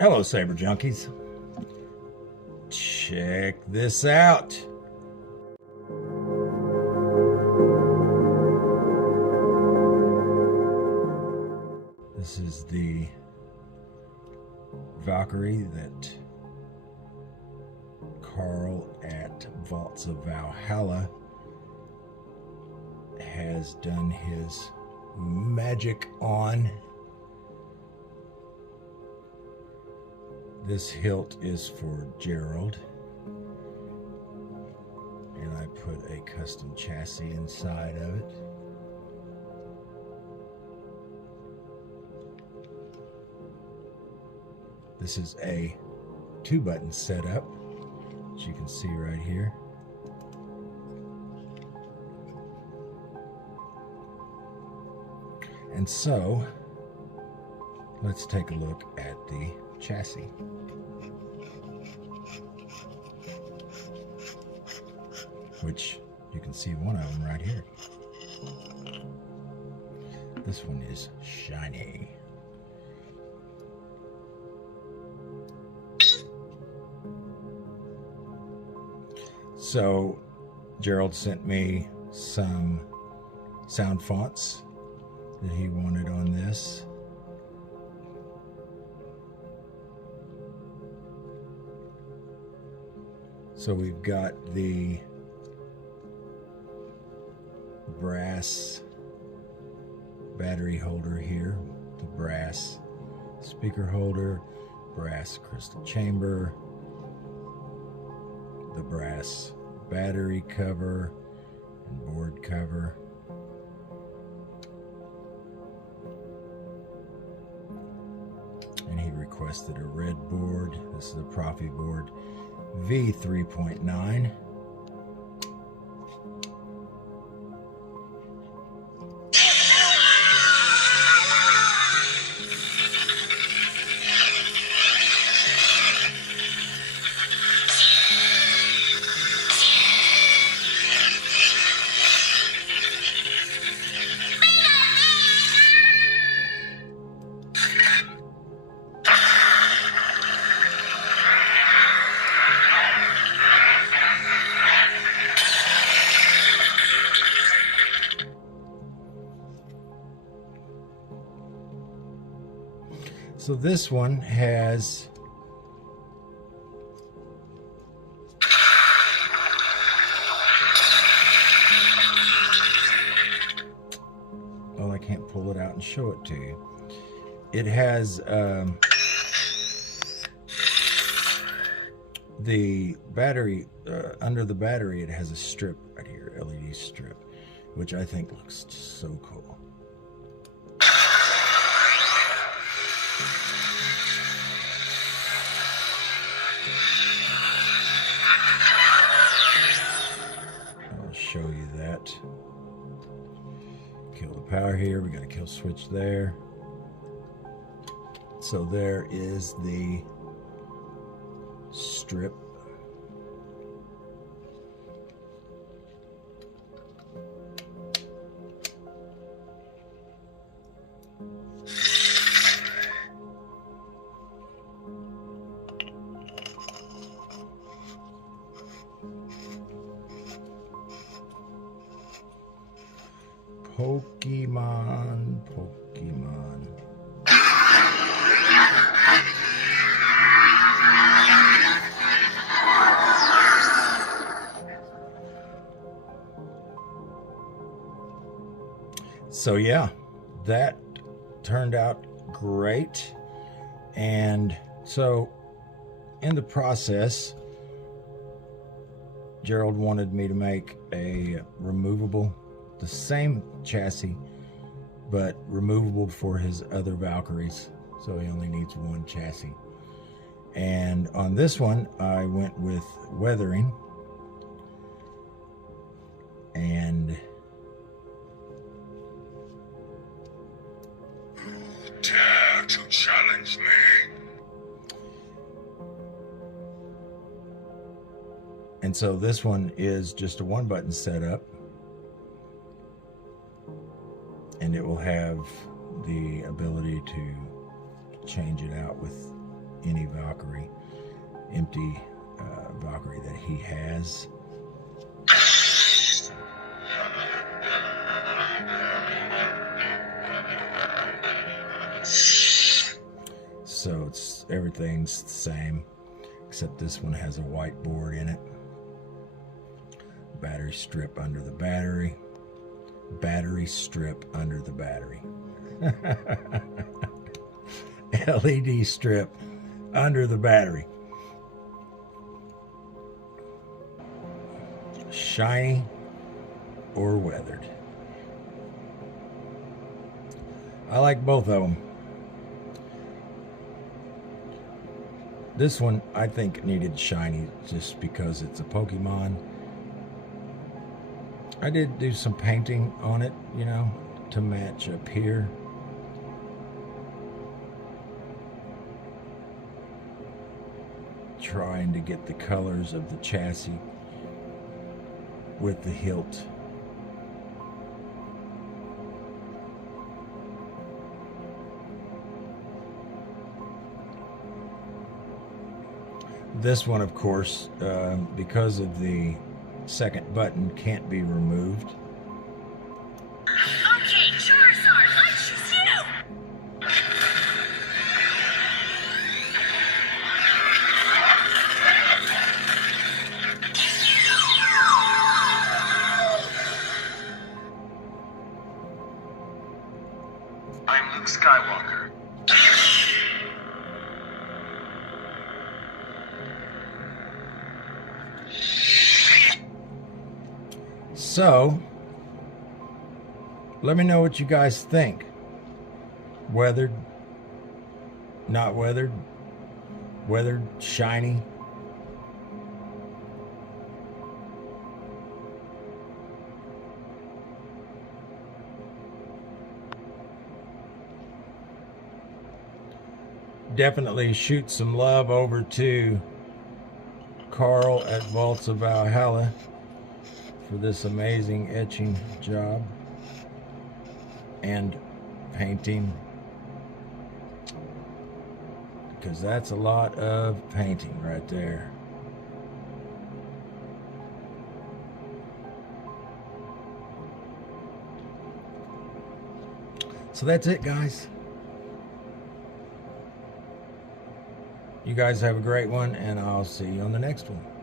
Hello, saber junkies. Check this out. This is the Valkyrie that Carl at Vaults of Valhalla has done his magic on. This hilt is for Gerald, and I put a custom chassis inside of it. This is a 2-button setup, as you can see right here. And so, let's take a look at the chassis. Which you can see one of them right here. This one is shiny. So Gerald sent me some sound fonts that he wanted on this. So we've got the brass battery holder here, the brass speaker holder, brass crystal chamber, the brass battery cover and board cover. And he requested a red board. This is a Profi board V3.9. So this one has well, I can't pull it out and show it to you. It has the battery, under the battery it has a strip right here, LED strip, which I think looks just so cool. Show you that. Kill the power here. We got a kill switch there. So there is the strip. Pokémon. So yeah, that turned out great. And so in the process, Gerald wanted me to make a removable, the same chassis, but removable for his other Valkyries. So he only needs one chassis. And on this one, I went with weathering. And dare to challenge me? And so this one is just a 1-button setup. And it will have the ability to change it out with Valkyrie, empty Valkyrie that he has. So everything's the same, except this one has a white board in it. Battery strip under the battery. Battery strip under the battery. LED strip under the battery. Shiny or weathered. I like both of them. This one I think needed shiny just because it's a Pokemon. I did do some painting on it, you know, to match up here. Trying to get the colors of the chassis with the hilt. This one, of course, because of the second button, can't be removed. Okay, Charizard, let's just you! I'm Luke Skywalker. So, let me know what you guys think. Weathered, not weathered, weathered, shiny. Definitely shoot some love over to Carl at Vaults of Valhalla for this amazing etching job and painting, because that's a lot of painting right there. So that's it, guys. You guys have a great one, and I'll see you on the next one.